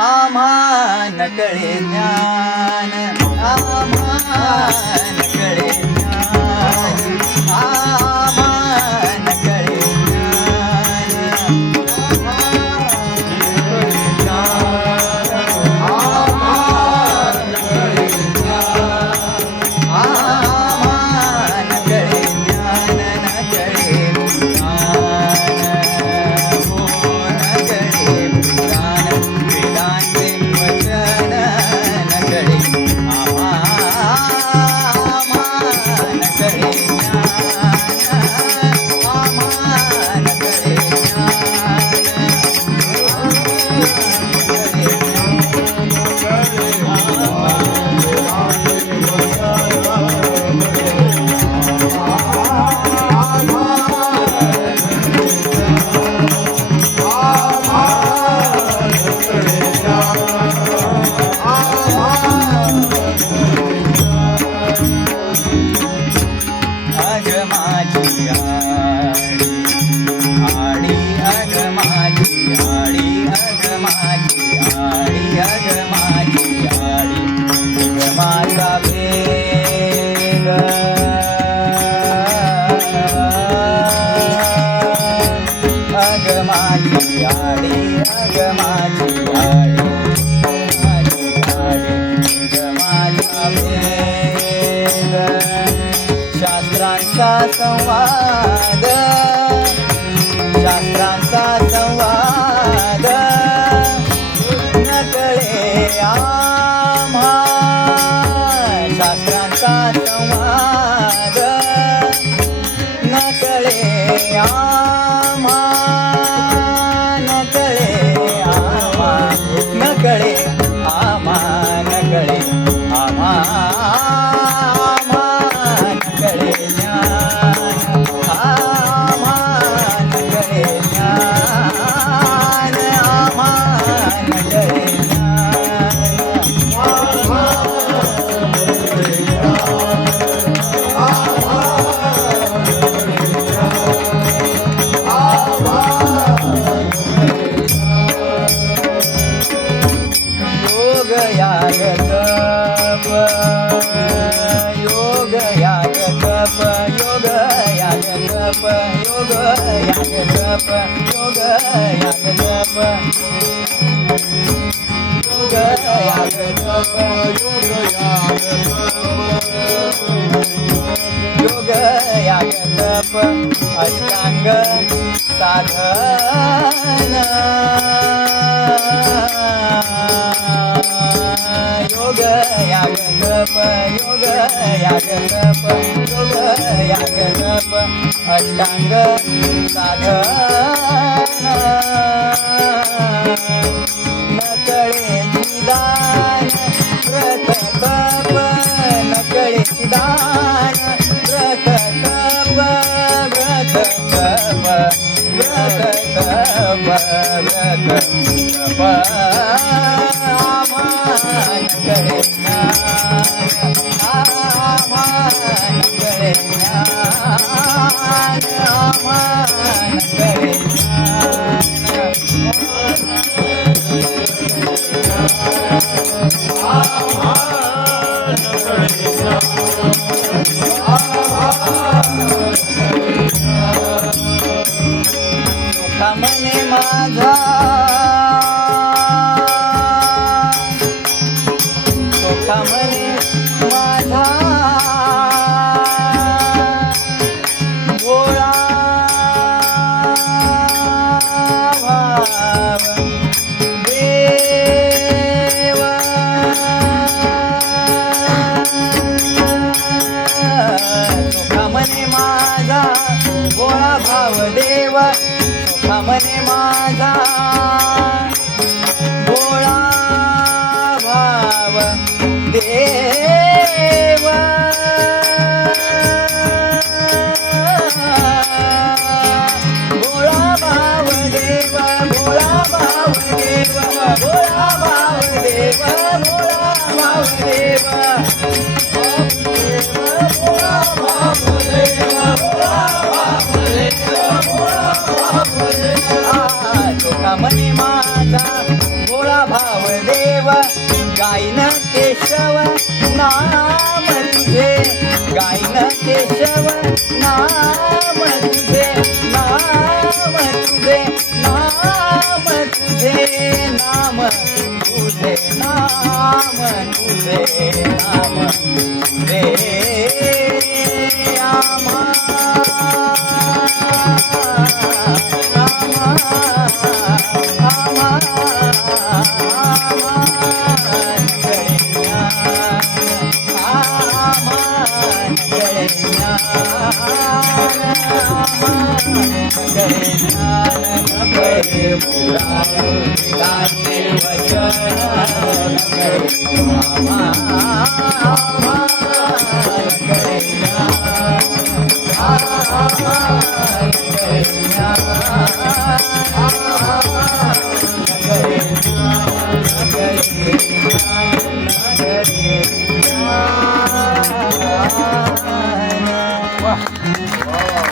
आम्हा नकळे ज्ञान, आम्हा नकळे ज्ञान, आम्हा नकळे ज्ञान, आम्हा नकळे ज्ञान, आम्हा नकळे ज्ञान, नकळे ज्ञान, हो नकळे ज्ञान, वेदांचे वचन नकळे, आम्हा नकळे ज्ञान, आम्हा नकळे अग माझी आडी, अग माझी आडी, अग माझी आडी, अग माझी आडी, निगमाचा वेग, अग माझी आडी, अग माझी आडी, माझी आडी, निगमाचा वेग, शास्त्रांचा संवाद, शास्त्रांचा संवाद, नकळे आम्हा, शास्त्रांचा संवाद, नकळे आम्हा, नकळे आम्हा, नकळे आम्हा, नकळे आम्हा, नकळे ज्ञान, आम्हा नकळे ज्ञान, आम्हा नकळे योग याग तप, योग याग तप, योग याग तप, योग याग तप, योग याग तप, योग याग तप, योग याग तप, अष्टांग साधन, योग याग तप, योग याग तप, योग याग तप, अष्टांग साधन, नकळे निदान व्रत तप, नकळे निदान व्रत तप, व्रत तप, व्रत तप, व्रत तप, आम्हा नकळे ज्ञान, आम्हा नकळे ज्ञान, आम्हा नकळे सुखा मने माझा, सुखा मने माझा, भोळा भाव देव, सुखा मने माझा भोळा भाव देव, सुखा मने माझा भोळा भाव देव, भोळा भाव देव, भोळा भाव देव, भोळा भाव देव, भोळा भाव देव, भोळा भाव देव, भोळा भाव देव, भोळा भाव देव, सुखा मने माझा भोळा भाव देव गायन केशव नाम तुझे गायन केशव नाम तुझे नाम तुझे नाम तुझे नाम तुझे नाम तुझे नाम तुझे आमा